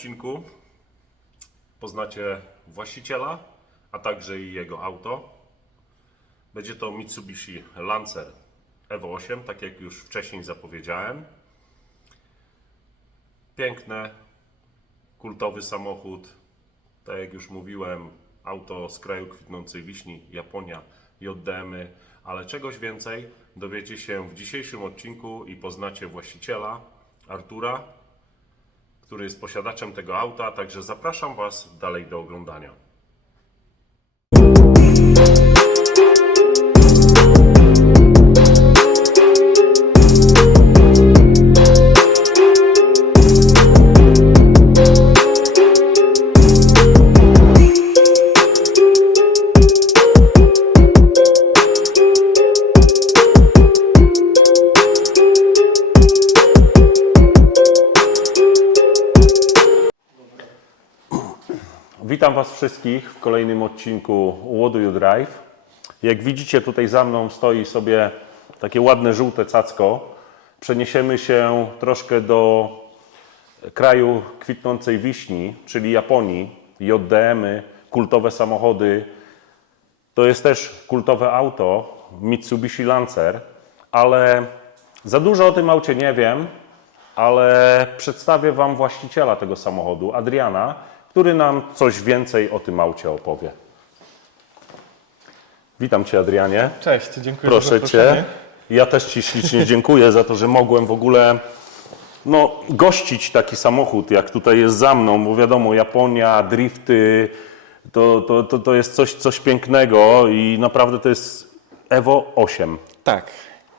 odcinku poznacie właściciela, a także i jego auto. Będzie to Mitsubishi Lancer Evo 8, tak jak już wcześniej zapowiedziałem. Piękne, kultowy samochód, tak jak już mówiłem, auto z kraju kwitnącej wiśni, Japonia, JDM-y, ale czegoś więcej dowiecie się w dzisiejszym odcinku i poznacie właściciela, Artura, który jest posiadaczem tego auta, także zapraszam Was dalej do oglądania. Witam Was wszystkich w kolejnym odcinku What Do You Drive. Jak widzicie, tutaj za mną stoi sobie takie ładne żółte cacko. Przeniesiemy się troszkę do kraju kwitnącej wiśni, czyli Japonii. JDM-y, kultowe samochody. To jest też kultowe auto, Mitsubishi Lancer, ale za dużo o tym aucie nie wiem, ale przedstawię Wam właściciela tego samochodu, Adriana, który nam coś więcej o tym aucie opowie. Witam Cię, Adrianie. Cześć, dziękuję Proszę za zaproszenie. Cię. Ja też Ci ślicznie dziękuję za to, że mogłem w ogóle gościć taki samochód, jak tutaj jest za mną, bo wiadomo, Japonia, drifty, to jest coś pięknego i naprawdę to jest Evo 8. Tak,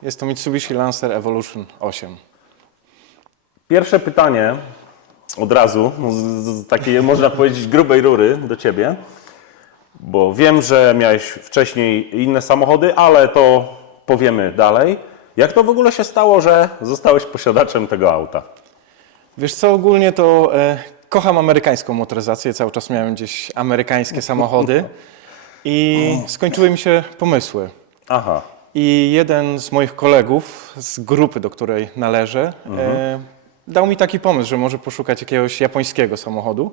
jest to Mitsubishi Lancer Evolution 8. Pierwsze pytanie od razu, z takiej można powiedzieć grubej rury do Ciebie, bo wiem, że miałeś wcześniej inne samochody, ale to powiemy dalej. Jak to w ogóle się stało, że zostałeś posiadaczem tego auta? Wiesz co, ogólnie to kocham amerykańską motoryzację, cały czas miałem gdzieś amerykańskie samochody i skończyły mi się pomysły. Aha. I jeden z moich kolegów z grupy, do której należę, dał mi taki pomysł, że może poszukać jakiegoś japońskiego samochodu.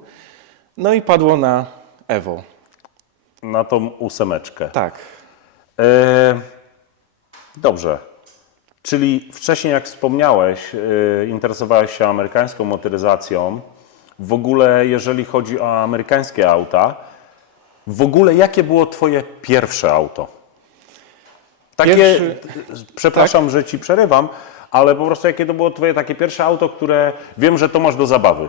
No i padło na Evo. Na tą ósemeczkę. Tak. Dobrze. Czyli wcześniej, jak wspomniałeś, interesowałeś się amerykańską motoryzacją. W ogóle, jeżeli chodzi o amerykańskie auta, w ogóle jakie było Twoje pierwsze auto? Przepraszam, że Ci przerywam, ale po prostu jakie to było Twoje takie pierwsze auto, które wiem, że to masz do zabawy?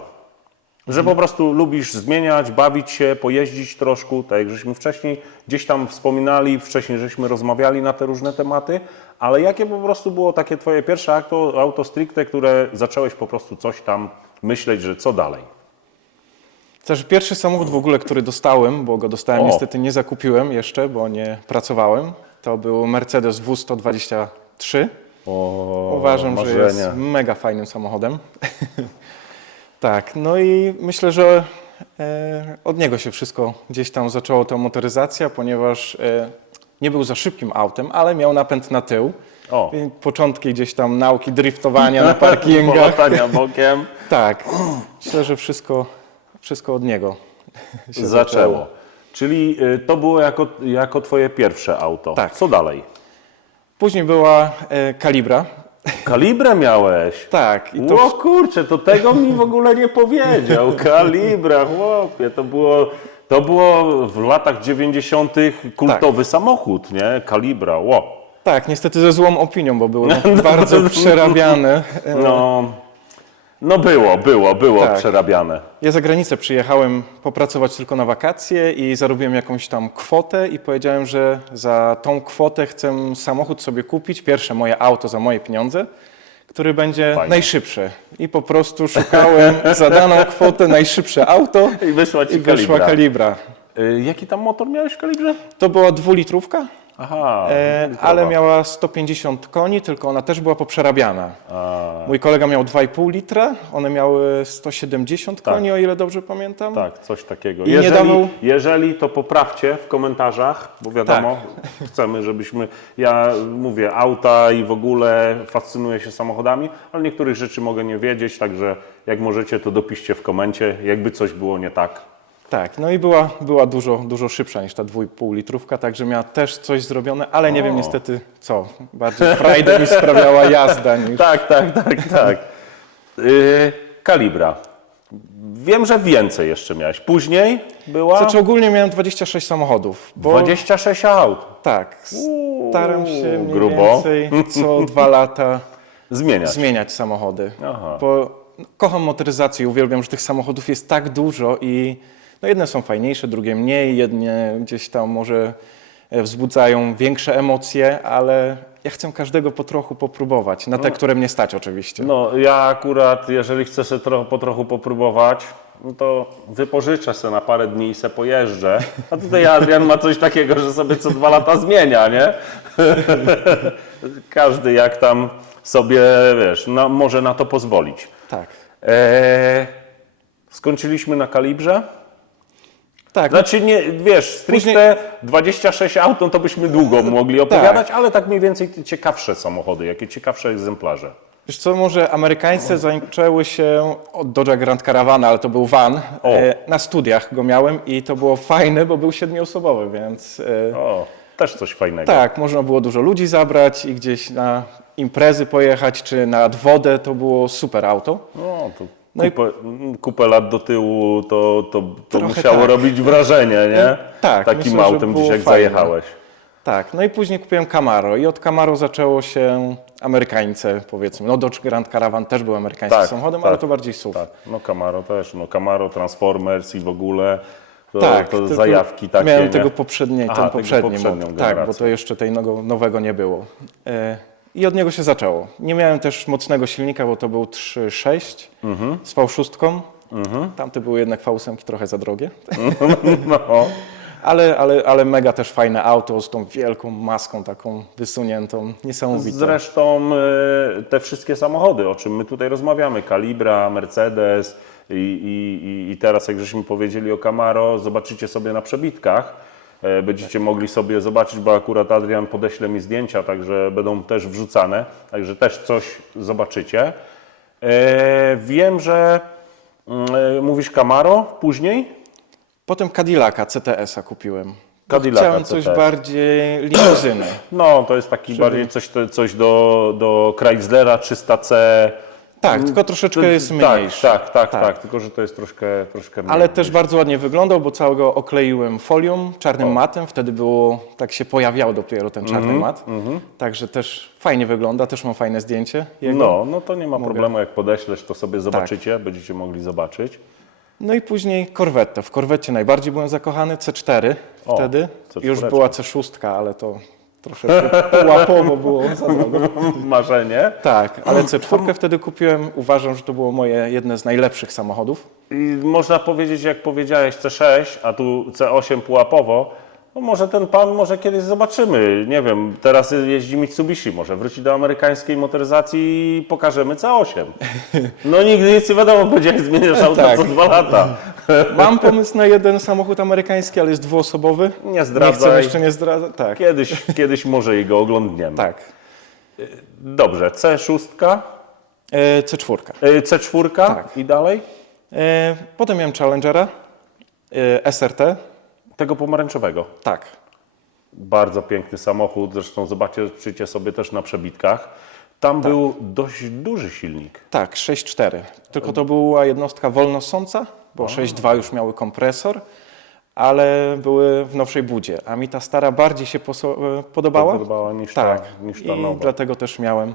Że po prostu lubisz zmieniać, bawić się, pojeździć troszkę, tak jak żeśmy wcześniej gdzieś tam wspominali, wcześniej żeśmy rozmawiali na te różne tematy, ale jakie po prostu było takie Twoje pierwsze auto stricte, które zacząłeś po prostu coś tam myśleć, że co dalej? Też pierwszy samochód w ogóle, który dostałem, bo go dostałem, niestety nie zakupiłem jeszcze, bo nie pracowałem, to był Mercedes W123. Uważam, że jest mega fajnym samochodem. Tak, no i myślę, że od niego się wszystko gdzieś tam zaczęło, ta motoryzacja, ponieważ nie był za szybkim autem, ale miał napęd na tył. Więc początki gdzieś tam nauki driftowania na parkingach. Latania bokiem. Tak, myślę, że wszystko od niego się zaczęło. Czyli to było jako Twoje pierwsze auto. Tak. Co dalej? Później była Calibra. Kalibrę miałeś? Tak. I to... O kurczę, to tego mi w ogóle nie powiedział. Kalibra, chłopie, to było w latach 90. kultowy samochód, nie? Kalibra, wow. Tak, niestety ze złą opinią, bo był bardzo przerabiany. Było tak. przerabiane. Ja za granicę przyjechałem popracować tylko na wakacje i zarobiłem jakąś tam kwotę i powiedziałem, że za tą kwotę chcę samochód sobie kupić, pierwsze moje auto za moje pieniądze, który będzie najszybszy. I po prostu szukałem za daną kwotę najszybsze auto i wyszła Calibra. Jaki tam motor miałeś w Kalibrze? To była 2-litrówka. Aha. ale miała 150 koni, tylko ona też była poprzerabiana. Mój kolega miał 2,5 litra, one miały 170 koni, o ile dobrze pamiętam. Tak, coś takiego. I nie dawał- Jeżeli to poprawcie w komentarzach, bo wiadomo, chcemy, żebyśmy, ja mówię, auta i w ogóle fascynuję się samochodami, ale niektórych rzeczy mogę nie wiedzieć, także jak możecie, to dopiszcie w komencie, jakby coś było nie tak. Tak, no i była dużo szybsza niż ta 2,5 litrówka, także miała też coś zrobione, ale nie wiem niestety co. Bardziej frajdę mi sprawiała jazda niż... Tak. Kalibra. Wiem, że więcej jeszcze miałeś. Później była Znaczy ogólnie miałem 26 samochodów. Bo 26 aut. tak, staram się mniej grubo. więcej co 2 lata Zmieniać. zmieniać samochody. Aha. Bo kocham motoryzację, uwielbiam, że tych samochodów jest tak dużo i no jedne są fajniejsze, drugie mniej, jedne gdzieś tam może wzbudzają większe emocje, ale ja chcę każdego po trochu popróbować, na te, które mnie stać oczywiście. No ja akurat, jeżeli chcę sobie po trochu popróbować, no to wypożyczę sobie na parę dni i se pojeżdżę. A tutaj Adrian ma coś takiego, że sobie co 2 lata zmienia, nie? Każdy jak tam sobie, wiesz, może na to pozwolić. Tak. Skończyliśmy na kalibrze. Tak, Znaczy nie, wiesz, stricte 26 aut, no to byśmy długo mogli opowiadać, ale tak mniej więcej ciekawsze samochody, jakie ciekawsze egzemplarze. wiesz co, może amerykańscy zaczęły się od Dodge'a Grand Caravana, ale to był van. Na studiach go miałem i to było fajne, bo był 7-osobowy, więc O, też coś fajnego. tak, można było dużo ludzi zabrać i gdzieś na imprezy pojechać, czy nad wodę, to było super auto. No, to No i- kupę lat do tyłu to Trochę musiało tak. robić wrażenie, nie? Tak, Takim myślę, że autem było gdzieś jak fajne. zajechałeś. Tak, no i później kupiłem Camaro i od Camaro zaczęło się amerykańce, powiedzmy. No Dodge Grand Caravan też był amerykańskim samochodem, ale to bardziej SUV. Tak, no Camaro też, no Camaro, Transformers i w ogóle to, Tak, to tylko zajawki takie, miałem nie? tego poprzedniej, Aha, ten tego poprzedni poprzednią model. Tak, generację. bo to jeszcze tej nowego nie było. I od niego się zaczęło. Nie miałem też mocnego silnika, bo to był 3.6 z V6. Tamte były jednak V8 trochę za drogie. No. Ale mega też fajne auto z tą wielką maską taką wysuniętą, niesamowite. Zresztą te wszystkie samochody, o czym my tutaj rozmawiamy, Calibra, Mercedes i teraz jak żeśmy powiedzieli o Camaro, zobaczycie sobie na przebitkach. Będziecie mogli sobie zobaczyć, bo akurat Adrian podeśle mi zdjęcia, także będą też wrzucane, także też coś zobaczycie. Wiem, że mówisz Camaro później? Potem Cadillaca CTS-a kupiłem. Cadillaca Chciałem coś CTS. bardziej limuzyny. No, to jest taki bardziej coś do Chryslera 300C. Tak, tylko troszeczkę jest mniejszy. Tak, tylko że to jest troszkę mniej. Ale też bardzo ładnie wyglądał, bo całego okleiłem folią, czarnym matem. Wtedy było, tak się pojawiał dopiero ten czarny mat. Także też fajnie wygląda, też mam fajne zdjęcie jego. No to nie ma problemu, jak podeślesz, to sobie zobaczycie, będziecie mogli zobaczyć. No i później Corvette. W Corvette najbardziej byłem zakochany, C4 wtedy. C4. Już była C6, ale to troszeczkę pułapowo było za drogo. Marzenie. Tak, ale C4 wtedy kupiłem. Uważam, że to było moje jedne z najlepszych samochodów. I można powiedzieć, jak powiedziałeś C6, a tu C8 pułapowo, no może ten pan, może kiedyś zobaczymy, nie wiem, teraz jeździ Mitsubishi, może wróci do amerykańskiej motoryzacji i pokażemy C8. No nigdy nic nie wiadomo, będzie jak zmieniasz auto Tak. co 2 lata. Mam pomysł na jeden samochód amerykański, ale jest dwuosobowy. Nie zdradzaj. Nie chcę jeszcze nie zdradzać. Tak, Kiedyś może jego oglądniemy. tak. Dobrze, C6, C4. C4 Tak. i dalej? Potem miałem Challengera, SRT. Tego pomarańczowego. Tak. Bardzo piękny samochód, zresztą zobaczycie sobie też na przebitkach. Tam był dość duży silnik. Tak, 6.4. Tylko to była jednostka wolnosąca, bo 6.2 już miały kompresor, ale były w nowszej budzie. A mi ta stara bardziej się podobała. Podobała niż Tak. niż ta I nowa. dlatego też miałem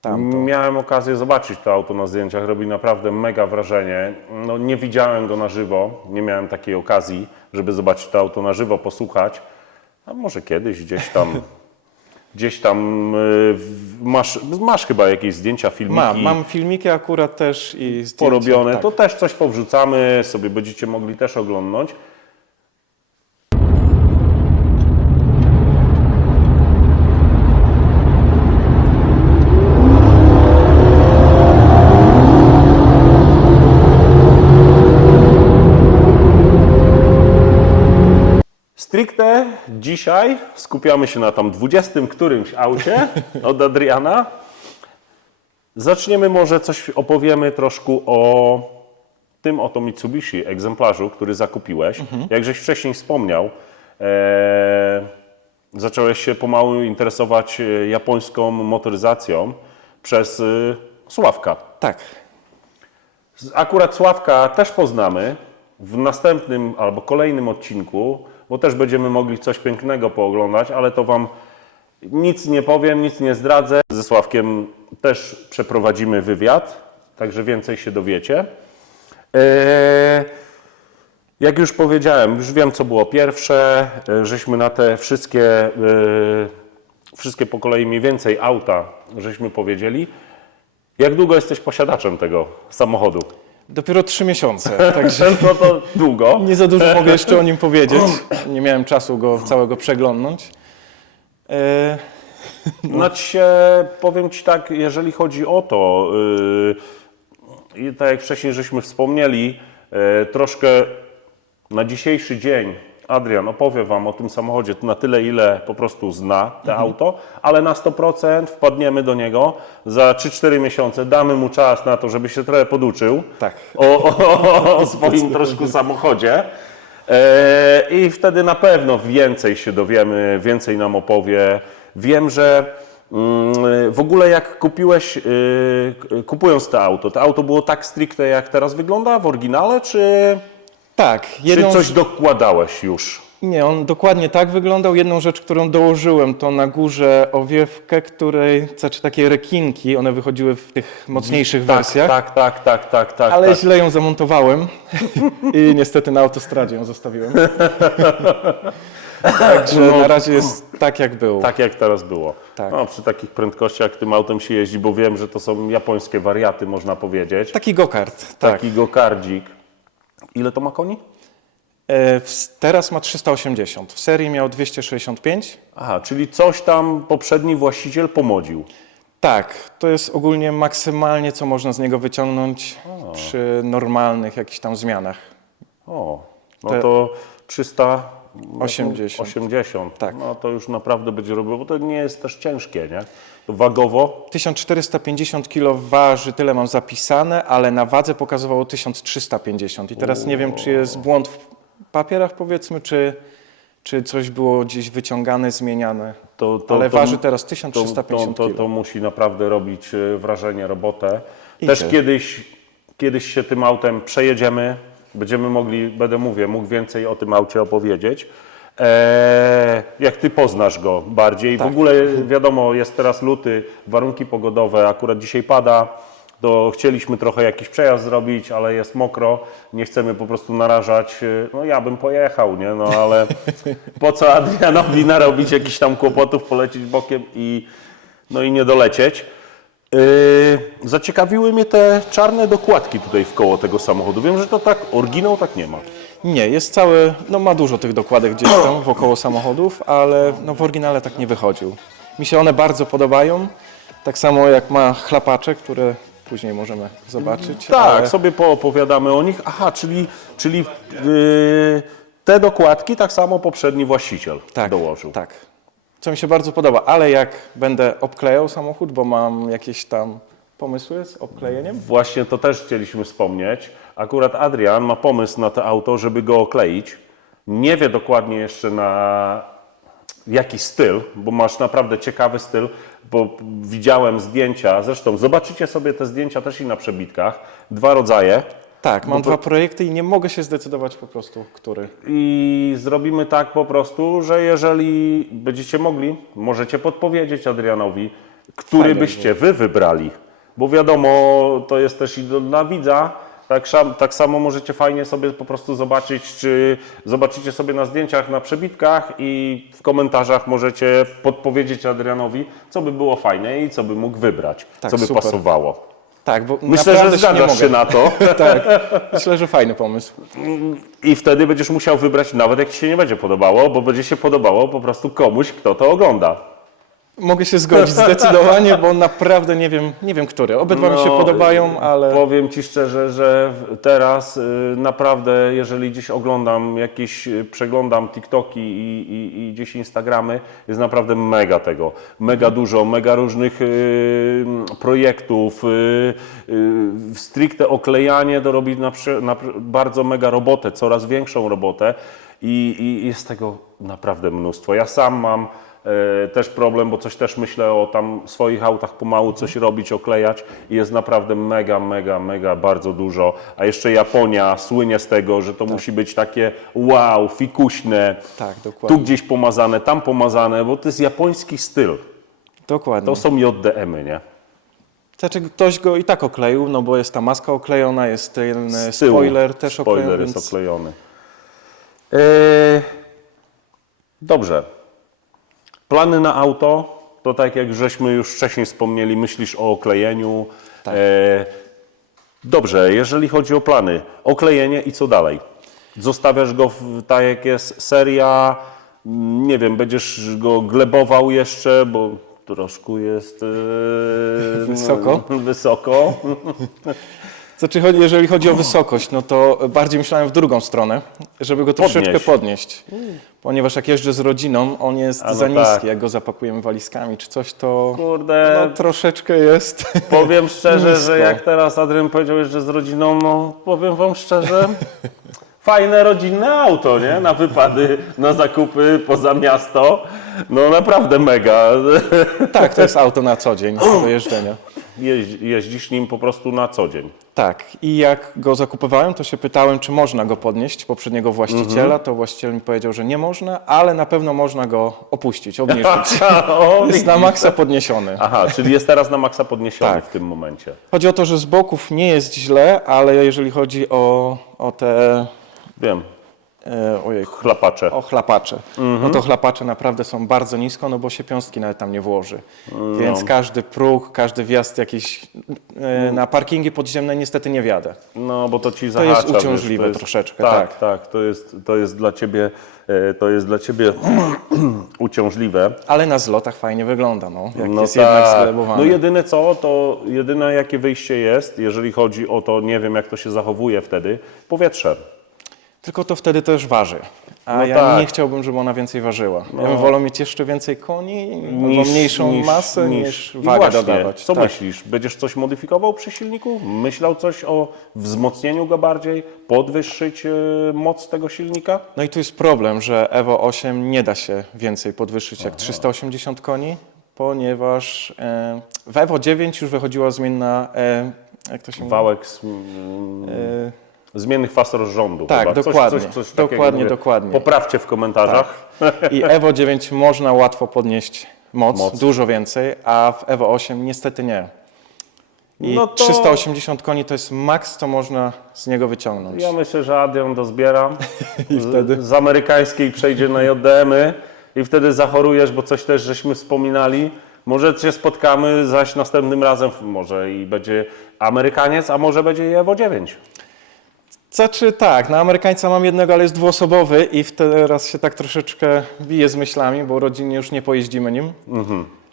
tamto. Miałem okazję zobaczyć to auto na zdjęciach, robi naprawdę mega wrażenie. No, nie widziałem go na żywo, nie miałem takiej okazji, żeby zobaczyć to auto na żywo, posłuchać. A może kiedyś gdzieś tam masz chyba jakieś zdjęcia, filmiki Mam filmiki akurat też i zdjęcia. porobione, Tak. to też coś powrzucamy, sobie będziecie mogli też oglądnąć. Stricte dzisiaj skupiamy się na tam 20 którymś aucie od Adriana. Zaczniemy może opowiemy troszkę o tym oto Mitsubishi egzemplarzu, który zakupiłeś. Jak żeś wcześniej wspomniał, zacząłeś się pomału interesować japońską motoryzacją przez Sławka. Tak. Akurat Sławka też poznamy w następnym albo kolejnym odcinku, bo też będziemy mogli coś pięknego pooglądać, ale to Wam nic nie powiem, nic nie zdradzę. Ze Sławkiem też przeprowadzimy wywiad, także więcej się dowiecie. Jak już powiedziałem, już wiem, co było pierwsze, żeśmy na te wszystkie po kolei mniej więcej auta, żeśmy powiedzieli. Jak długo jesteś posiadaczem tego samochodu? Dopiero 3 miesiące, także No to długo. nie za dużo mogę jeszcze o nim powiedzieć. Nie miałem czasu go całego przeglądnąć. Znaczy powiem Ci tak, jeżeli chodzi o to, tak jak wcześniej żeśmy wspomnieli, troszkę na dzisiejszy dzień Adrian opowie Wam o tym samochodzie na tyle, ile po prostu zna to auto, ale na 100% wpadniemy do niego za 3-4 miesiące, damy mu czas na to, żeby się trochę poduczył Tak. o swoim troszkę samochodzie. I wtedy na pewno więcej się dowiemy, więcej nam opowie. Wiem, że w ogóle jak kupując to auto było tak stricte, jak teraz wygląda w oryginale, czy Tak, coś dokładałeś już? Nie, on dokładnie tak wyglądał. Jedną rzecz, którą dołożyłem, to na górze owiewkę, znaczy takie rekinki, one wychodziły w tych mocniejszych wersjach. Tak. Ale źle ją zamontowałem i niestety na autostradzie ją zostawiłem. Także na razie jest tak, jak było. Tak jak teraz było. Tak. No, przy takich prędkościach tym autem się jeździ, bo wiem, że to są japońskie wariaty, można powiedzieć. Taki go-kart, tak. Taki gokardzik. Ile to ma koni? Teraz ma 380. W serii miał 265. Aha, czyli coś tam poprzedni właściciel pomodził. Tak, to jest ogólnie maksymalnie, co można z niego wyciągnąć przy normalnych jakichś tam zmianach. O, no to 80. 380. Tak. No to już naprawdę będzie robiło, bo to nie jest też ciężkie, nie? To wagowo 1450 kg waży, tyle mam zapisane, ale na wadze pokazywało 1350. I teraz nie wiem, czy jest błąd w papierach, powiedzmy, czy coś było gdzieś wyciągane, zmieniane. Ale waży teraz 1350 kg. to musi naprawdę robić wrażenie, robotę. I Też ty. kiedyś się tym autem przejedziemy. Będę mógł więcej o tym aucie opowiedzieć. Jak Ty poznasz go bardziej. Tak. W ogóle wiadomo, jest teraz luty, warunki pogodowe, akurat dzisiaj pada. To chcieliśmy trochę jakiś przejazd zrobić, ale jest mokro, nie chcemy po prostu narażać. No ja bym pojechał, nie? No ale po co Adrianowi narobić jakichś tam kłopotów, polecieć bokiem i nie dolecieć. Zaciekawiły mnie te czarne dokładki tutaj w koło tego samochodu. Wiem, że to tak, oryginał tak nie ma. Nie, jest cały, ma dużo tych dokładek gdzieś tam wokoło samochodów, ale w oryginale tak nie wychodził. Mi się one bardzo podobają, tak samo jak ma chlapacze, które później możemy zobaczyć. Tak, ale... sobie poopowiadamy o nich. Aha, czyli te dokładki tak samo poprzedni właściciel dołożył. Tak. Co mi się bardzo podoba, ale jak będę obklejał samochód, bo mam jakieś tam pomysły z obklejeniem. Właśnie to też chcieliśmy wspomnieć. Akurat Adrian ma pomysł na to auto, żeby go okleić. Nie wie dokładnie jeszcze na jaki styl, bo masz naprawdę ciekawy styl, bo widziałem zdjęcia, zresztą zobaczycie sobie te zdjęcia też i na przebitkach. 2 rodzaje. Tak, mam 2 projekty i nie mogę się zdecydować po prostu, który. I zrobimy tak po prostu, że jeżeli będziecie mogli, możecie podpowiedzieć Adrianowi, który Fajnie byście Wy wybrali. Bo wiadomo, to jest też i dla widza. Tak samo możecie fajnie sobie po prostu zobaczyć, czy zobaczycie sobie na zdjęciach, na przebitkach i w komentarzach możecie podpowiedzieć Adrianowi, co by było fajne i co by mógł wybrać, Tak, co by super. pasowało. Tak, bo Myślę, naprawdę że nie zgadzasz mogę. się na to. Tak, myślę, że fajny pomysł. I wtedy będziesz musiał wybrać, nawet jak Ci się nie będzie podobało, bo będzie się podobało po prostu komuś, kto to ogląda. Mogę się zgodzić zdecydowanie, bo naprawdę nie wiem, które. Obydwa mi się podobają, ale... Powiem Ci szczerze, że teraz naprawdę, jeżeli gdzieś oglądam przeglądam TikToki i gdzieś Instagramy, jest naprawdę mega tego. Mega dużo, mega różnych projektów. Stricte oklejanie to robi bardzo mega robotę, coraz większą robotę i jest tego naprawdę mnóstwo. Ja sam mam też problem, bo coś też myślę o tam swoich autach pomału coś robić, oklejać i jest naprawdę mega bardzo dużo. A jeszcze Japonia słynie z tego, że to musi być takie wow, fikuśne, Tak, dokładnie. tu gdzieś pomazane, tam pomazane, bo to jest japoński styl. Dokładnie. To są JDM-y, nie? Znaczy ktoś go i tak okleił, no bo jest ta maska oklejona, jest ten Z tyłu spoiler też oklejony. spoiler jest oklejony. Dobrze. Plany na auto, to tak jak żeśmy już wcześniej wspomnieli, myślisz o oklejeniu. Tak. Dobrze, jeżeli chodzi o plany, oklejenie i co dalej? Zostawiasz go tak jak jest seria, nie wiem, będziesz go glebował jeszcze, bo troszkę jest Wysoko. Znaczy, jeżeli chodzi o wysokość, no to bardziej myślałem w drugą stronę, żeby go troszeczkę podnieść. Ponieważ jak jeżdżę z rodziną, on jest no za niski. tak. Jak go zapakujemy walizkami czy coś, to Kurde, no, troszeczkę jest. powiem szczerze, nisko. że jak teraz Adrian powiedział, że z rodziną, no powiem wam szczerze, fajne rodzinne auto, nie? Na wypady, na zakupy poza miasto. No naprawdę mega. Tak, to jest auto na co dzień do jeżdżenia. Jeździsz nim po prostu na co dzień. Tak, i jak go zakupowałem, to się pytałem, czy można go podnieść poprzedniego właściciela. To właściciel mi powiedział, że nie można, ale na pewno można go opuścić, obniżyć. Jest na maksa podniesiony. Aha, czyli jest teraz na maksa podniesiony Tak. w tym momencie. Chodzi o to, że z boków nie jest źle, ale jeżeli chodzi o te Wiem, ojej, chlapacze. o chlapacze, no to chlapacze naprawdę są bardzo nisko, no bo się piąstki nawet tam nie włoży. Więc każdy próg, każdy wjazd jakiś na parkingi podziemne niestety nie wjadę. No, bo to ci To zahacza. jest uciążliwe troszeczkę, tak. Tak, to jest dla ciebie uciążliwe. Ale na zlotach fajnie wygląda, no, jak No jest jednak tak. zlebowany. No jedyne jakie wyjście jest, jeżeli chodzi o to, nie wiem jak to się zachowuje wtedy, powietrze. Tylko to wtedy też waży. A No ja tak. nie chciałbym, żeby ona więcej ważyła. Ja bym wolał mieć jeszcze więcej koni, albo mniejszą masę niż I wagę właśnie, dodawać. Co Tak. myślisz? Będziesz coś modyfikował przy silniku? Myślał coś o wzmocnieniu go bardziej? Podwyższyć moc tego silnika? No i tu jest problem, że Evo 8 nie da się więcej podwyższyć jak 380 koni, ponieważ w Evo 9 już wychodziła zmienna, jak to się mówi? Wałek zmiennych faz rozrządu. Tak, chyba. dokładnie. Coś takiego Dokładnie, mówię. dokładnie. Poprawcie w komentarzach. I Evo 9 można łatwo podnieść moc, dużo więcej, a w Evo 8 niestety nie. I No to- 380 koni to jest maks, co można z niego wyciągnąć. Ja myślę, że Adrian dozbiera. I wtedy? Z amerykańskiej przejdzie na JDM-y i wtedy zachorujesz, bo coś też żeśmy wspominali. Może się spotkamy zaś następnym razem, może i będzie Amerykaniec, a może będzie i Evo 9. Znaczy tak, na Amerykańca mam jednego, ale jest dwuosobowy i teraz się tak troszeczkę biję z myślami, bo rodzinnie już nie pojeździmy nim.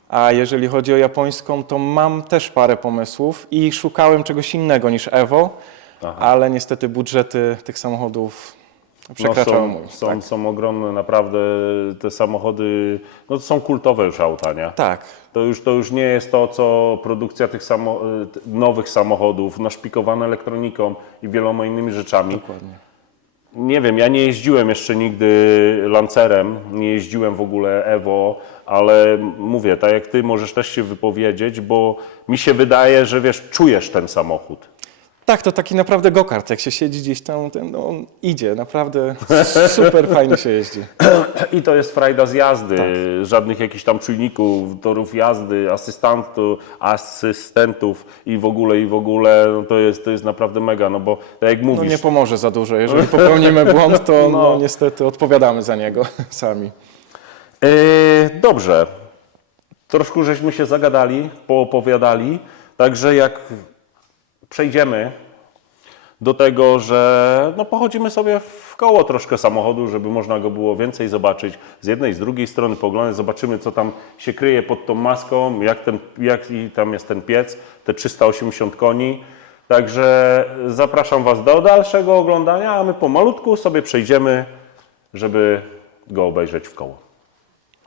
A jeżeli chodzi o japońską, to mam też parę pomysłów i szukałem czegoś innego niż Evo, ale niestety budżety tych samochodów przekraczały mój. Są ogromne, naprawdę te samochody, no to są kultowe już auta, nie? Tak. To już nie jest to, co produkcja tych nowych samochodów, naszpikowane elektroniką i wieloma innymi rzeczami. Dokładnie. Nie wiem, ja nie jeździłem jeszcze nigdy Lancerem, nie jeździłem w ogóle Evo, ale mówię, tak jak ty możesz też się wypowiedzieć, bo mi się wydaje, że wiesz, czujesz ten samochód. Tak, to taki naprawdę go-kart, jak się siedzi gdzieś tam, no, on idzie, naprawdę super fajnie się jeździ. I to jest frajda z jazdy, Tak. żadnych jakichś tam czujników, torów jazdy, asystentów i w ogóle, no to jest naprawdę mega, no bo tak jak No mówisz, nie pomoże za dużo, jeżeli popełnimy błąd, to no, niestety odpowiadamy za niego sami. Dobrze, troszkę żeśmy się zagadali, poopowiadali, także jak przejdziemy do tego, że no, pochodzimy sobie w koło troszkę samochodu, żeby można go było więcej zobaczyć z jednej, z drugiej strony poglądać, zobaczymy co tam się kryje pod tą maską, jak i tam jest ten piec, te 380 koni. Także zapraszam Was do dalszego oglądania, a my pomalutku sobie przejdziemy, żeby go obejrzeć w koło.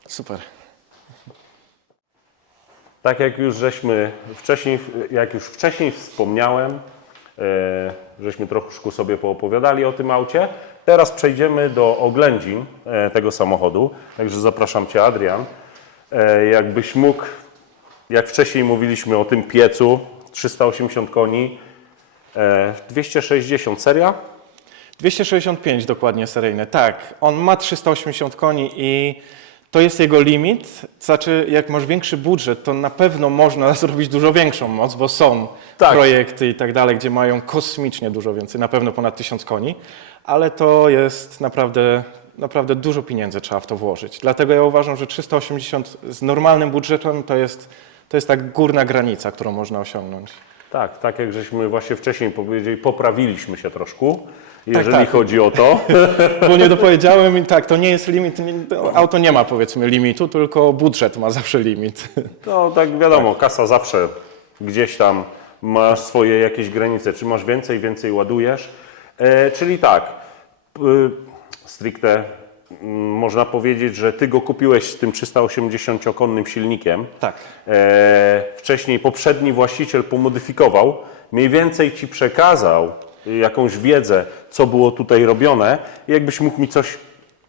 Super. Tak jak już wcześniej wspomniałem, żeśmy troszkę sobie poopowiadali o tym aucie. Teraz przejdziemy do oględzin tego samochodu. Także zapraszam Cię, Adrian. Jakbyś mógł, jak wcześniej mówiliśmy o tym piecu, 380 koni, 260 seria. 265 dokładnie seryjny, tak. On ma 380 koni i to jest jego limit. Znaczy, jak masz większy budżet, to na pewno można zrobić dużo większą moc, bo są projekty i tak dalej, gdzie mają kosmicznie dużo więcej, na pewno ponad 1000 koni, ale to jest naprawdę dużo pieniędzy trzeba w to włożyć. Dlatego ja uważam, że 380 z normalnym budżetem to jest tak górna granica, którą można osiągnąć. Tak jak żeśmy właśnie wcześniej powiedzieli, poprawiliśmy się troszkę, jeżeli tak. chodzi o to. Bo nie dopowiedziałem i tak, to nie jest limit, auto nie ma powiedzmy limitu, tylko budżet ma zawsze limit. No tak wiadomo, kasa zawsze gdzieś tam ma swoje jakieś granice. Czy masz więcej ładujesz. Czyli tak, stricte można powiedzieć, że Ty go kupiłeś z tym 380-konnym silnikiem. Tak. Wcześniej poprzedni właściciel pomodyfikował, mniej więcej Ci przekazał jakąś wiedzę, co było tutaj robione. I jakbyś mógł mi coś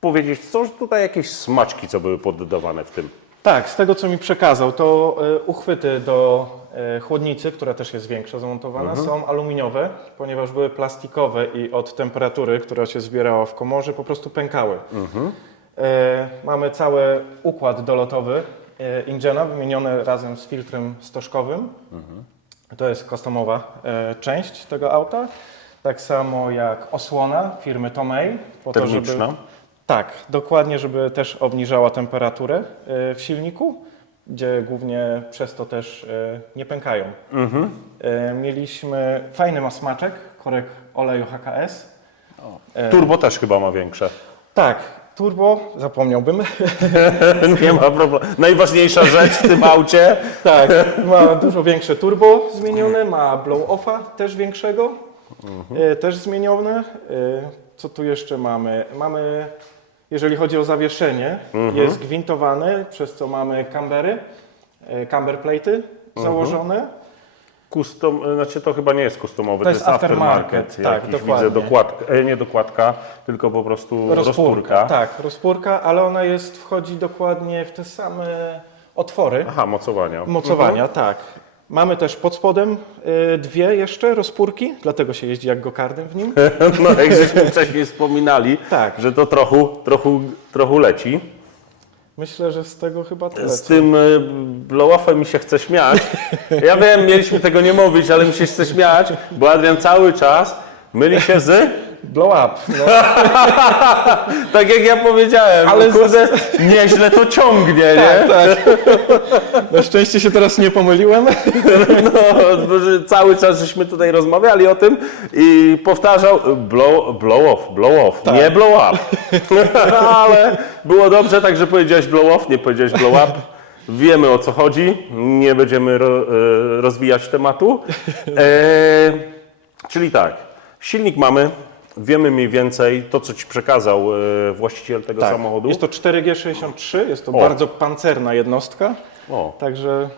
powiedzieć, co tutaj jakieś smaczki, co były poddawane w tym. Tak, z tego co mi przekazał, to uchwyty do chłodnicy, która też jest większa zamontowana, są aluminiowe, ponieważ były plastikowe i od temperatury, która się zbierała w komorze, po prostu pękały. Mamy cały układ dolotowy Ingena, wymieniony razem z filtrem stożkowym. To jest customowa część tego auta. Tak samo jak osłona firmy Tomei. Termiczna? Tak, dokładnie, żeby też obniżała temperaturę w silniku, gdzie głównie przez to też nie pękają. Mieliśmy fajny ma smaczek, korek oleju HKS. Turbo też chyba ma większe. Tak, turbo, zapomniałbym. Nie ma problemu. Najważniejsza rzecz w tym aucie. Tak, ma dużo większe turbo zmienione, ma blow-offa też większego, też zmienione. Co tu jeszcze mamy? Mamy, jeżeli chodzi o zawieszenie, jest gwintowany, przez co mamy cambery, camber plate'y założone. Custom, znaczy to chyba nie jest customowy, To jest aftermarket, tak, jakiś, dokładnie. widzę dokładka, nie dokładka, tylko po prostu rozpórka. Tak, rozpórka, ale ona wchodzi dokładnie w te same otwory. Aha, mocowania. Mocowania, tak. Mamy też pod spodem dwie jeszcze rozpórki, dlatego się jeździ jak gokardem w nim. No jak żeśmy wcześniej wspominali, Tak. że to trochę leci. Myślę, że z tego chyba tyle. Z tym blow-offem mi się chce śmiać. Ja wiem, mieliśmy tego nie mówić, ale mi się chce śmiać, bo Adrian cały czas myli się z... Blow up. No. Tak jak ja powiedziałem, ale kurde, nieźle to ciągnie, nie? Tak. Na szczęście się teraz nie pomyliłem. No, że cały czas żeśmy tutaj rozmawiali o tym i powtarzał blow off, Tak. nie blow up. Ale było dobrze, także powiedziałeś blow off, nie powiedziałeś blow up. Wiemy o co chodzi, nie będziemy rozwijać tematu. Czyli tak, silnik mamy. Wiemy mniej więcej to, co Ci przekazał właściciel tego samochodu. Jest to 4G63, jest to bardzo pancerna jednostka. Także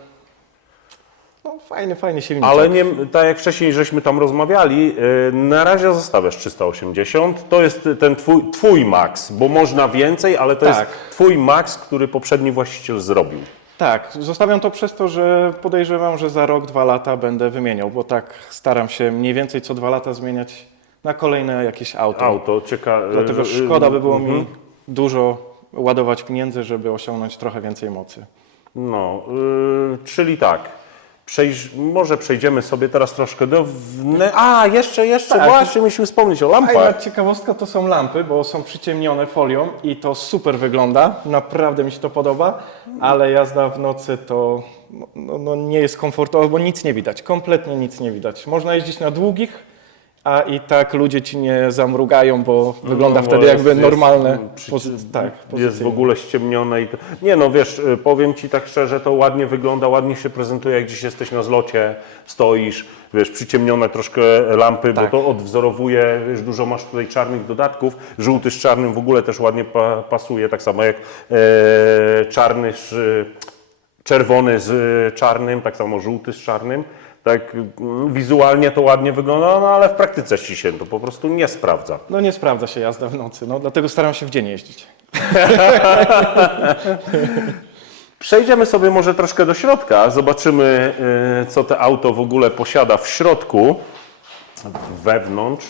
no, fajny silnik. Ale nie, tak jak wcześniej żeśmy tam rozmawiali, na razie zostawiasz 380. To jest ten twój max, bo można więcej, ale to jest Twój max, który poprzedni właściciel zrobił. Tak, zostawiam to przez to, że podejrzewam, że za rok, 2 lata będę wymieniał, bo tak staram się mniej więcej co 2 lata zmieniać na kolejne jakieś auto. Dlatego szkoda by było mi dużo ładować pieniędzy, żeby osiągnąć trochę więcej mocy. No, czyli tak. Może przejdziemy sobie teraz troszkę do... Jeszcze właśnie musimy wspomnieć o lampach. Fajna ciekawostka to są lampy, bo są przyciemnione folią i to super wygląda. Naprawdę mi się to podoba, ale jazda w nocy to nie jest komfortowo, bo nic nie widać. Kompletnie nic nie widać. Można jeździć na długich, a i tak ludzie ci nie zamrugają, bo wygląda No, wtedy bo jakby jest- normalne. tak, jest w pozycyjnie. ogóle ściemnione. Nie no, wiesz, powiem Ci tak szczerze, to ładnie wygląda, ładnie się prezentuje, jak gdzieś jesteś na zlocie, stoisz, wiesz, przyciemnione troszkę lampy, Tak. bo to odwzorowuje, wiesz, dużo masz tutaj czarnych dodatków, żółty z czarnym w ogóle też ładnie pasuje, tak samo jak czarny czerwony z czarnym, tak samo żółty z czarnym. Tak wizualnie to ładnie wygląda, no ale w praktyce się to po prostu nie sprawdza. No nie sprawdza się jazda w nocy, no dlatego staram się w dzień jeździć. Przejdziemy sobie może troszkę do środka, zobaczymy co to auto w ogóle posiada w środku, wewnątrz.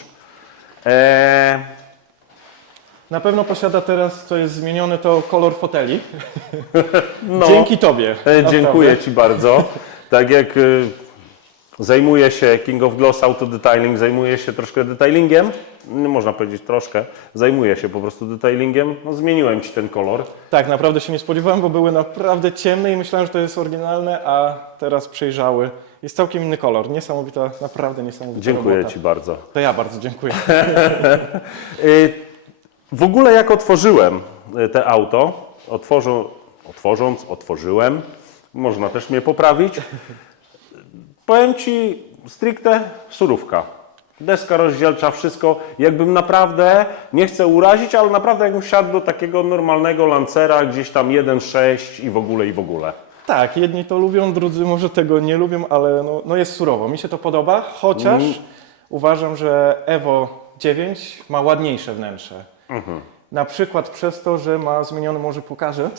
Na pewno posiada teraz, co jest zmienione, to kolor foteli. No, Dzięki Tobie. dziękuję naprawdę. Ci bardzo. Tak jak zajmuję się King of Gloss Auto Detailing, zajmuję się troszkę detailingiem, można powiedzieć troszkę, zajmuję się po prostu detailingiem, no zmieniłem Ci ten kolor. Tak, naprawdę się nie spodziewałem, bo były naprawdę ciemne i myślałem, że to jest oryginalne, a teraz przejrzały. Jest całkiem inny kolor. Niesamowita, naprawdę niesamowita Dziękuję robota. Ci bardzo. To ja bardzo dziękuję. W ogóle jak otworzyłem te auto, otworzyłem, można też mnie poprawić, powiem Ci stricte surówka. Deska rozdzielcza, wszystko. Jakbym naprawdę, nie chcę urazić, ale naprawdę jakbym wsiadł do takiego normalnego Lancera, gdzieś tam 1.6 i w ogóle. Tak, jedni to lubią, drudzy może tego nie lubią, ale no jest surowo. Mi się to podoba, chociaż uważam, że Evo 9 ma ładniejsze wnętrze. Na przykład przez to, że ma zmieniony, może pokażę.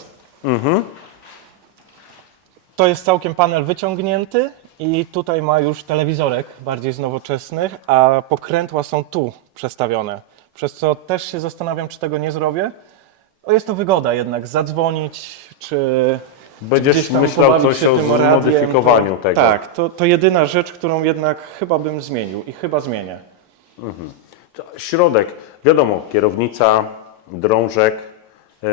To jest całkiem panel wyciągnięty i tutaj ma już telewizorek bardziej z nowoczesnych, a pokrętła są tu przestawione. Przez co też się zastanawiam, czy tego nie zrobię. O, jest to wygoda jednak, zadzwonić, czy Będziesz gdzieś tam myślał pobawić coś się o tym radiem, zmodyfikowaniu tego. Tak, to jedyna rzecz, którą jednak chyba bym zmienił i chyba zmienię. Środek, wiadomo, kierownica, drążek,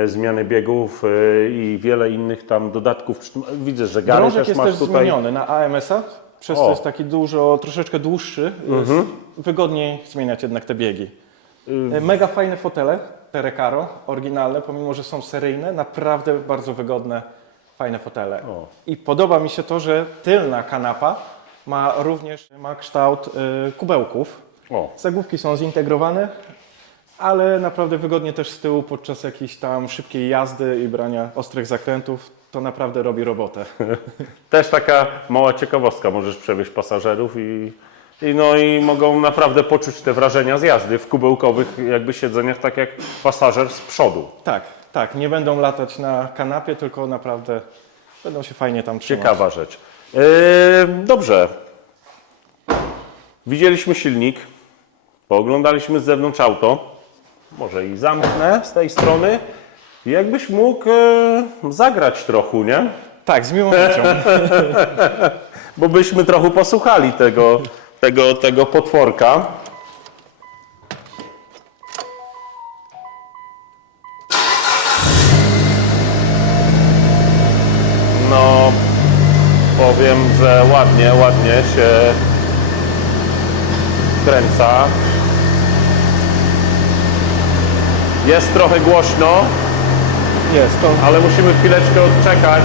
zmiany biegów i wiele innych tam dodatków. Widzę, zegary Drążek też jest masz też tutaj. zmieniony na AMS-a, przez to jest taki troszeczkę dłuższy, jest wygodniej zmieniać jednak te biegi. Mega fajne fotele, te Recaro, oryginalne, pomimo że są seryjne, naprawdę bardzo wygodne, fajne fotele. I podoba mi się to, że tylna kanapa ma kształt kubełków. Zagłówki są zintegrowane, ale naprawdę wygodnie też z tyłu podczas jakiejś tam szybkiej jazdy i brania ostrych zakrętów, to naprawdę robi robotę. Też taka mała ciekawostka, możesz przewieźć pasażerów i mogą naprawdę poczuć te wrażenia z jazdy w kubełkowych jakby siedzeniach, tak jak pasażer z przodu. Tak, nie będą latać na kanapie, tylko naprawdę będą się fajnie tam trzymać. Ciekawa rzecz. Dobrze. Widzieliśmy silnik, pooglądaliśmy z zewnątrz auto. Może i zamknę z tej strony. Jakbyś mógł zagrać trochę, nie? Tak, z miłością. Bo byśmy trochę posłuchali tego potworka. No, powiem, że ładnie się kręca. Jest trochę głośno, Jest to. ale musimy chwileczkę odczekać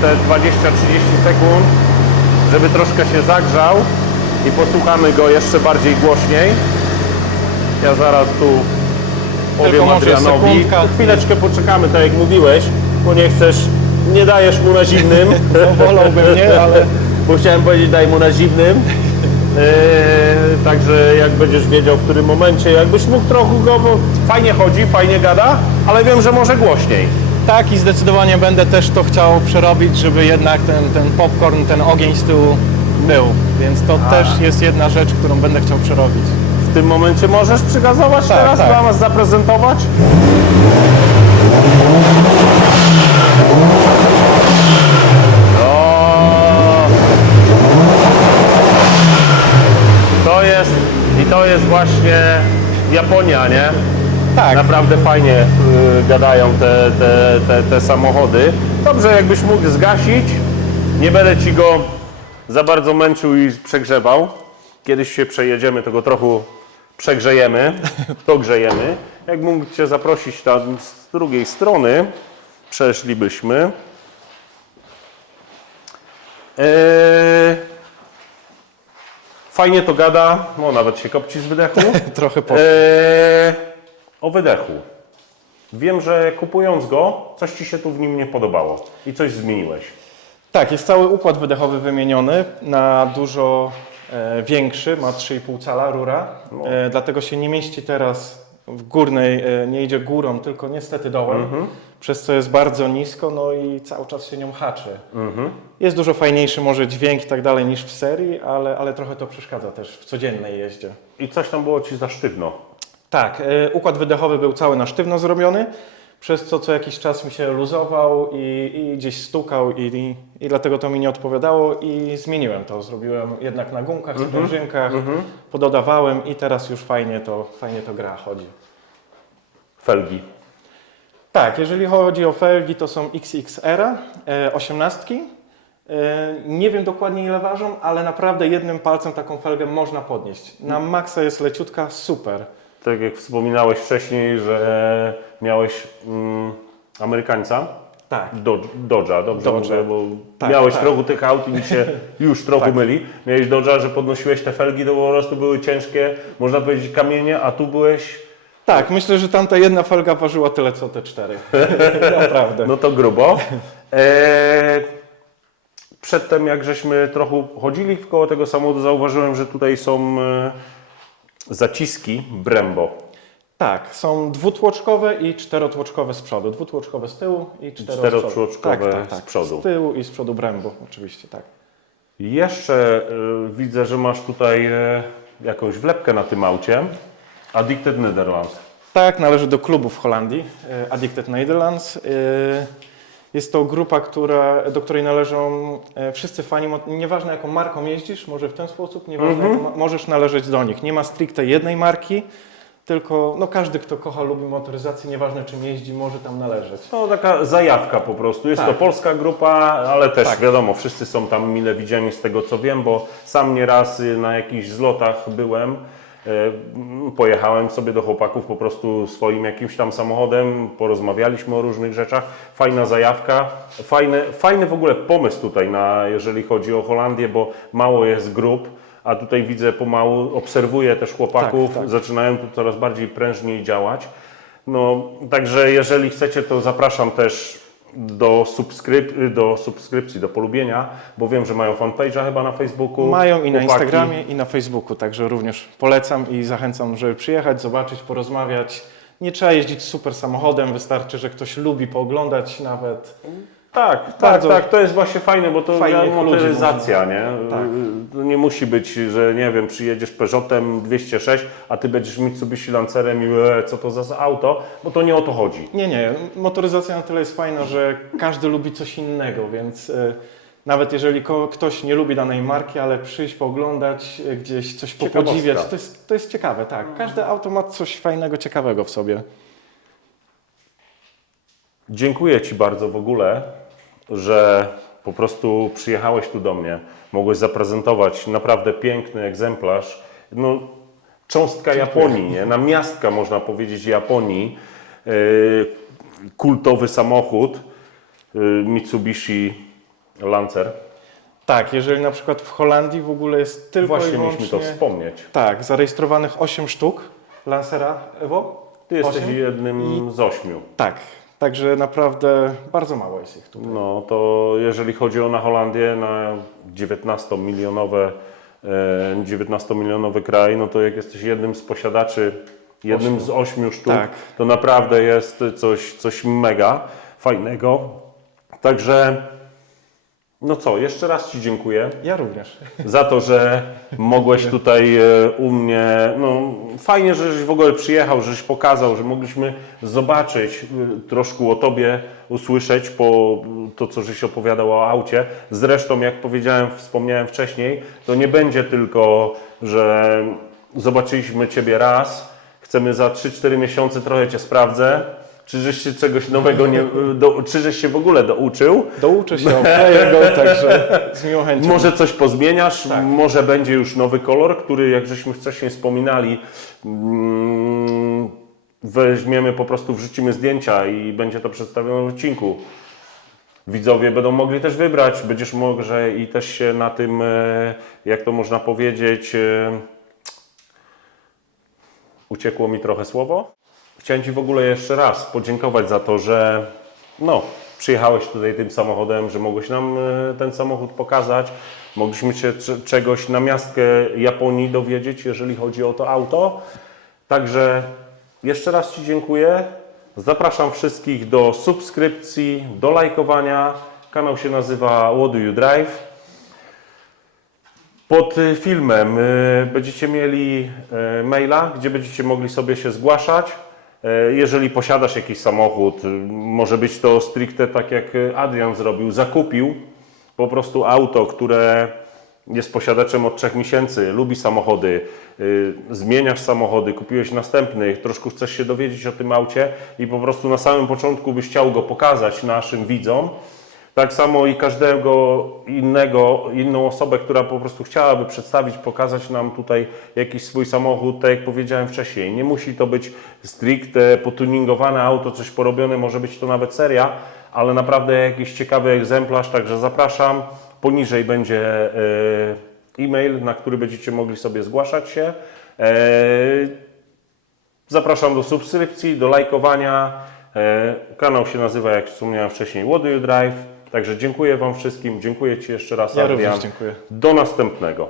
te 20-30 sekund, żeby troszkę się zagrzał i posłuchamy go jeszcze bardziej głośniej. Ja zaraz tu powiem Tylko może Adrianowi. sekundka. Chwileczkę poczekamy, tak jak mówiłeś, bo nie dajesz mu na zimnym. No, wolałbym nie, ale Bo chciałem powiedzieć, daj mu na zimnym. Także jak będziesz wiedział w którym momencie, jakbyś mógł trochę go, bo fajnie chodzi, fajnie gada, ale wiem, że może głośniej. tak i zdecydowanie będę też to chciał przerobić, żeby jednak ten popcorn, ten ogień z tyłu był. Więc to też jest jedna rzecz, którą będę chciał przerobić. W tym momencie możesz przygazować Tak, teraz, tak. dla nas zaprezentować? To jest właśnie Japonia, nie? Tak. Naprawdę fajnie gadają te samochody. Dobrze, jakbyś mógł zgasić. Nie będę Ci go za bardzo męczył i przegrzewał. kiedyś się przejedziemy, to go trochę przegrzejemy, dogrzejemy. Jak mógł Cię zaprosić tam z drugiej strony, przeszlibyśmy. Fajnie to gada, no nawet się kopci z wydechu. Trochę po... O wydechu. Wiem, że kupując go, coś Ci się tu w nim nie podobało i coś zmieniłeś. Tak, jest cały układ wydechowy wymieniony na dużo większy, ma 3,5 cala rura, dlatego się nie mieści teraz w górnej, nie idzie górą, tylko niestety dołem, przez co jest bardzo nisko, no i cały czas się nią haczy. Jest dużo fajniejszy może dźwięk i tak dalej niż w serii, ale trochę to przeszkadza też w codziennej jeździe. I coś tam było Ci za sztywno. Tak, układ wydechowy był cały na sztywno zrobiony, przez co jakiś czas mi się luzował i gdzieś stukał i dlatego to mi nie odpowiadało i zmieniłem to. Zrobiłem jednak na gumkach, sprężynkach, pododawałem i teraz już fajnie to gra, chodzi. Felgi. Tak, jeżeli chodzi o felgi, to są XXR 18. Nie wiem dokładnie ile ważą, ale naprawdę jednym palcem taką felgę można podnieść. Na maksa jest leciutka, super. Tak jak wspominałeś wcześniej, że miałeś Amerykańca. Tak. Dodge'a, dobrze mówię, bo Tak, miałeś tak. trochę tych aut i mi się już trochę myli. Miałeś Dodge'a, że podnosiłeś te felgi, to po prostu były ciężkie, można powiedzieć kamienie, a tu byłeś... Tak, myślę, że tamta jedna felga ważyła tyle co te 4. Naprawdę. No to grubo. Przedtem jak żeśmy trochę chodzili koło tego samochodu, zauważyłem, że tutaj są zaciski Brembo. Tak, są dwutłoczkowe i czterotłoczkowe z przodu. Dwutłoczkowe z tyłu i Czterotłoczkowe z przodu. Z tyłu i z przodu Brembo, oczywiście, tak. Jeszcze widzę, że masz tutaj jakąś wlepkę na tym aucie. Addicted Netherlands. Tak, należy do klubu w Holandii, Addicted Netherlands. Jest to grupa, do której należą wszyscy fani, nieważne jaką marką jeździsz, może w ten sposób, nieważne możesz należeć do nich. Nie ma stricte jednej marki, tylko no, każdy, kto kocha, lubi motoryzację, nieważne czym jeździ, może tam należeć. To taka zajawka po prostu. Jest Tak. to polska grupa, ale też Tak. wiadomo, wszyscy są tam mile widziani z tego co wiem, bo sam nieraz na jakichś zlotach byłem. Pojechałem sobie do chłopaków po prostu swoim jakimś tam samochodem, porozmawialiśmy o różnych rzeczach. Fajna zajawka, fajny w ogóle pomysł tutaj, jeżeli chodzi o Holandię, bo mało jest grup, a tutaj widzę pomału, obserwuję też chłopaków, Tak. zaczynają tu coraz bardziej prężniej działać. No, także jeżeli chcecie, to zapraszam też do subskrypcji, do polubienia, bo wiem, że mają fanpage'a chyba na Facebooku. Mają i na chłopaki. Instagramie, i na Facebooku, także również polecam i zachęcam, żeby przyjechać, zobaczyć, porozmawiać. Nie trzeba jeździć super samochodem, wystarczy, że ktoś lubi pooglądać nawet. Bardzo Tak, to jest właśnie fajne, bo to fajnych motoryzacja, ludzi, nie? Tak. To nie musi być, że nie wiem, przyjedziesz Peugeotem 206, a ty będziesz Mitsubishi Lancerem i co to za auto, bo to nie o to chodzi. Nie. Motoryzacja na tyle jest fajna, że każdy lubi coś innego, więc nawet jeżeli ktoś nie lubi danej marki, ale przyjść, pooglądać, gdzieś coś popodziwiać, to jest ciekawe, tak. Każde auto ma coś fajnego, ciekawego w sobie. Dziękuję Ci bardzo w ogóle, że po prostu przyjechałeś tu do mnie. Mogłeś zaprezentować naprawdę piękny egzemplarz. No, cząstka Japonii, nie? Namiastka można powiedzieć Japonii. Kultowy samochód Mitsubishi Lancer. Tak, jeżeli na przykład w Holandii w ogóle jest tylko Właśnie i wyłącznie... mieliśmy to wspomnieć. Tak, zarejestrowanych 8 sztuk Lancera Evo. Ty jesteś 8? jednym z 8. Tak, także naprawdę bardzo mało jest ich tutaj. No to jeżeli chodzi o na Holandię, na 19-milionowy kraj, no to jak jesteś jednym z posiadaczy, jednym z 8 sztuk, Tak. to naprawdę jest coś mega fajnego. Także, no co, jeszcze raz Ci dziękuję Ja również. za to, że mogłeś tutaj u mnie, no fajnie, żeś w ogóle przyjechał, żeś pokazał, że mogliśmy zobaczyć troszkę o Tobie, usłyszeć po to, co żeś opowiadał o aucie. Zresztą, jak wspomniałem wcześniej, to nie będzie tylko, że zobaczyliśmy Ciebie raz, chcemy za 3-4 miesiące, trochę Cię sprawdzę, Czy żeś się czegoś nowego czy żeś się w ogóle douczył? Douczę się, okleję go, także z miłą chęcią. Może coś pozmieniasz, Tak. może będzie już nowy kolor, który, jak żeśmy wcześniej wspominali, weźmiemy po prostu, wrzucimy zdjęcia i będzie to przedstawione w odcinku. Widzowie będą mogli też wybrać, będziesz może i też się na tym, jak to można powiedzieć, uciekło mi trochę słowo. Chciałem Ci w ogóle jeszcze raz podziękować za to, że przyjechałeś tutaj tym samochodem, że mogłeś nam ten samochód pokazać. Mogliśmy się czegoś na miastkę Japonii dowiedzieć, jeżeli chodzi o to auto. Także jeszcze raz Ci dziękuję. Zapraszam wszystkich do subskrypcji, do lajkowania. Kanał się nazywa What Do You Drive. Pod filmem będziecie mieli maila, gdzie będziecie mogli sobie się zgłaszać. Jeżeli posiadasz jakiś samochód, może być to stricte tak jak Adrian zrobił, zakupił po prostu auto, które jest posiadaczem od 3 miesięcy, lubi samochody, zmieniasz samochody, kupiłeś następny, troszkę chcesz się dowiedzieć o tym aucie i po prostu na samym początku byś chciał go pokazać naszym widzom. Tak samo i każdego inną osobę, która po prostu chciałaby przedstawić, pokazać nam tutaj jakiś swój samochód, tak jak powiedziałem wcześniej. Nie musi to być stricte potuningowane auto, coś porobione, może być to nawet seria, ale naprawdę jakiś ciekawy egzemplarz, także zapraszam. Poniżej będzie e-mail, na który będziecie mogli sobie zgłaszać się. Zapraszam do subskrypcji, do lajkowania. Kanał się nazywa, jak wspomniałem wcześniej, What Do You Drive. Także dziękuję Wam wszystkim, dziękuję Ci jeszcze raz, Ja Adrian. również dziękuję. Do następnego.